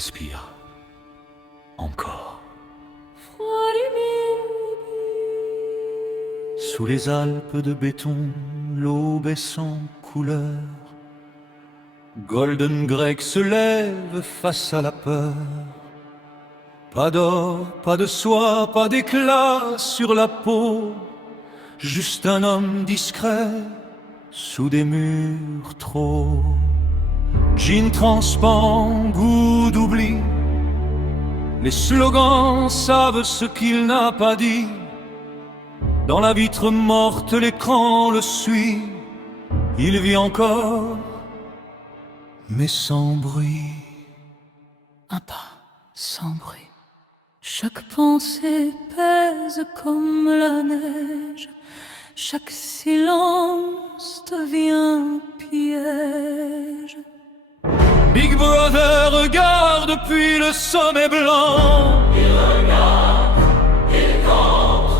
respire. Encore. Sous les Alpes de béton, l'aube est sans couleur. Golden Greg se lève face à la peur. Pas d'or, pas de soie, pas d'éclat sur la peau. Juste un homme discret sous des murs trop. Jean transparent, goût d'oubli. Les slogans savent ce qu'il n'a pas dit. Dans la vitre morte, l'écran le suit. Il vit encore, mais sans bruit. Un pas sans bruit. Chaque pensée pèse comme la neige. Chaque silence devient piège. Big Brother regarde depuis le sommet blanc. Il regarde, il compte.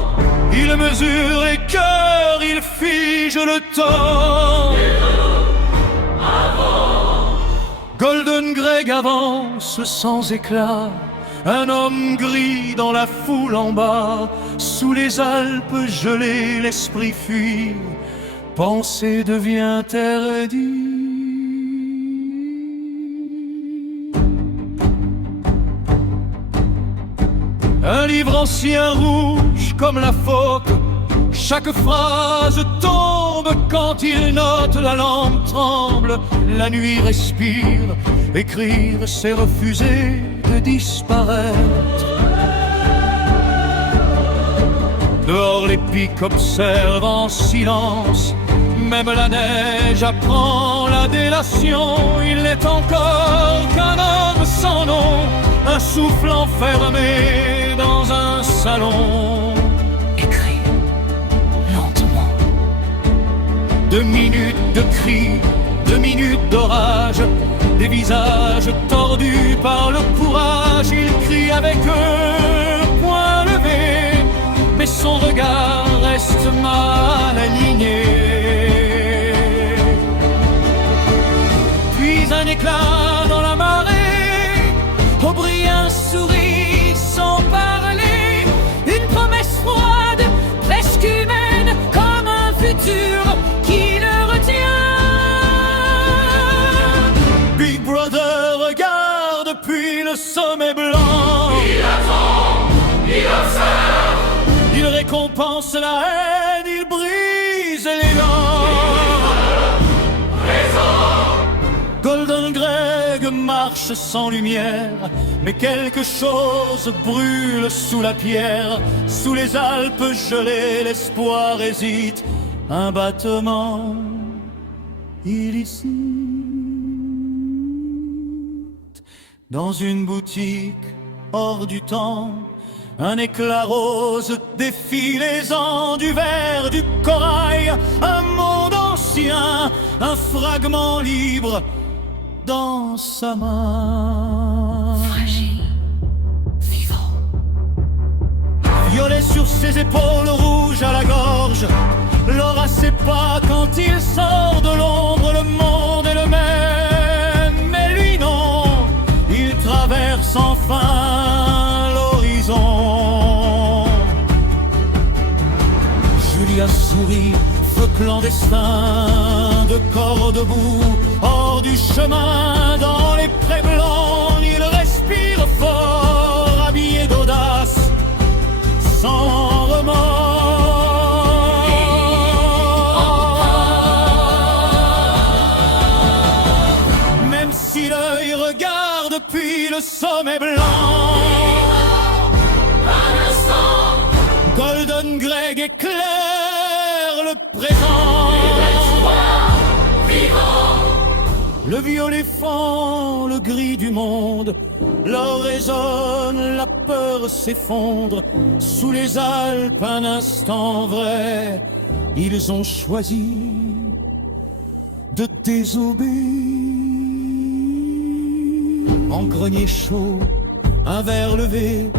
Il mesure les cœurs, il fige le temps. Il redoute avant. Golden Greg avance sans éclat. Un homme gris dans la foule en bas. Sous les Alpes gelées, l'esprit fuit. Pensée devient interdit. Un livre ancien rouge comme la phoque. Chaque phrase tombe quand il note. La lampe tremble, la nuit respire. Écrire, c'est refuser de disparaître. Dehors les pics observent en silence. Même la neige apprend la délation. Il n'est encore qu'un homme sans nom. Un souffle enfermé dans un salon. Écrit lentement. 2 minutes de cris, 2 minutes d'orage. Des visages tordus par le courage. Il crie avec eux, poing levé. Mais son regard reste mal aligné. Puis un éclat dans la marée. Au brille un sourire sans parler. Une promesse froide, presque humaine. Comme un futur qui le retient. Big Brother regarde depuis le sommet blanc. Il attend, il observe. Il récompense la haine, il brise l'élan. Golden Greg marche sans lumière, mais quelque chose brûle sous la pierre. Sous les Alpes gelées, l'espoir hésite. Un battement illicite. Dans une boutique hors du temps, un éclat rose défie les ans. Du verre, du corail, un monde ancien. Un fragment libre dans sa main. Fragile, vivant. Violet sur ses épaules, rouge à la gorge. L'or à ses pas quand il sort de l'ombre. Le monde est le même, mais lui non. Il traverse enfin l'horizon. Julia sourit, feu clandestin. De corps debout, hors du chemin. Dans les prés blancs, il respire fort. Habillé d'audace, sans remords. Même si l'œil regarde depuis le sommet blanc. Un instant, Golden Greg éclaire le présent. vivant. Le violet fend le gris du monde. L'or résonne, la peur s'effondre. Sous les Alpes, un instant vrai. Ils ont choisi de désobéir. En grenier chaud, un verre levé.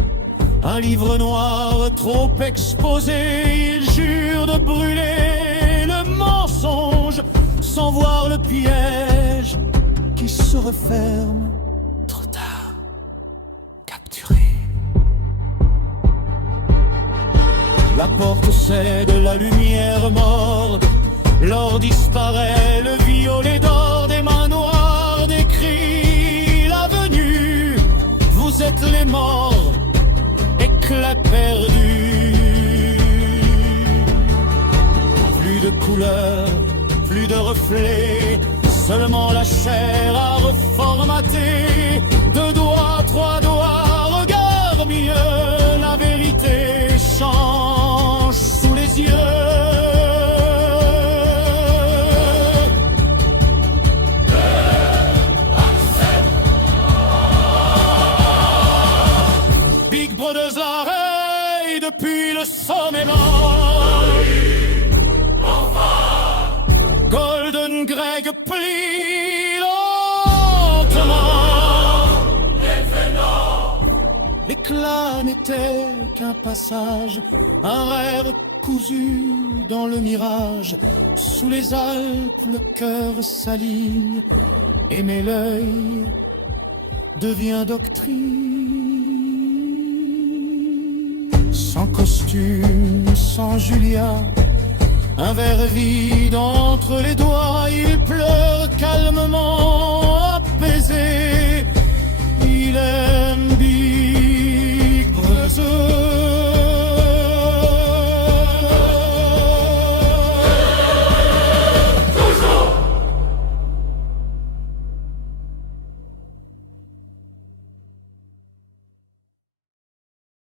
Un livre noir trop exposé. Il jure de brûler le mensonge sans voir le piège qui se referme. Trop tard. La porte cède, la lumière morde. L'or disparaît, le violet d'or des mains noires décrit la venue. Vous êtes les morts, éclat perdu. Plus de couleurs, plus de reflets, seulement la chair à reformater. Deux doigts, trois doigts, regarde mieux, la vérité change sous les yeux. Big Brothers l'arrête depuis le sommet mort. Golden Greg plie lentement. L'éclat n'était qu'un passage, un rêve cousu dans le mirage. Sous les Alpes, le cœur s'aligne, et mais l'œil devient doctrine. Sans costume, sans Julia, un verre vide entre les doigts, il pleure calmement, apaisé. Il aime bien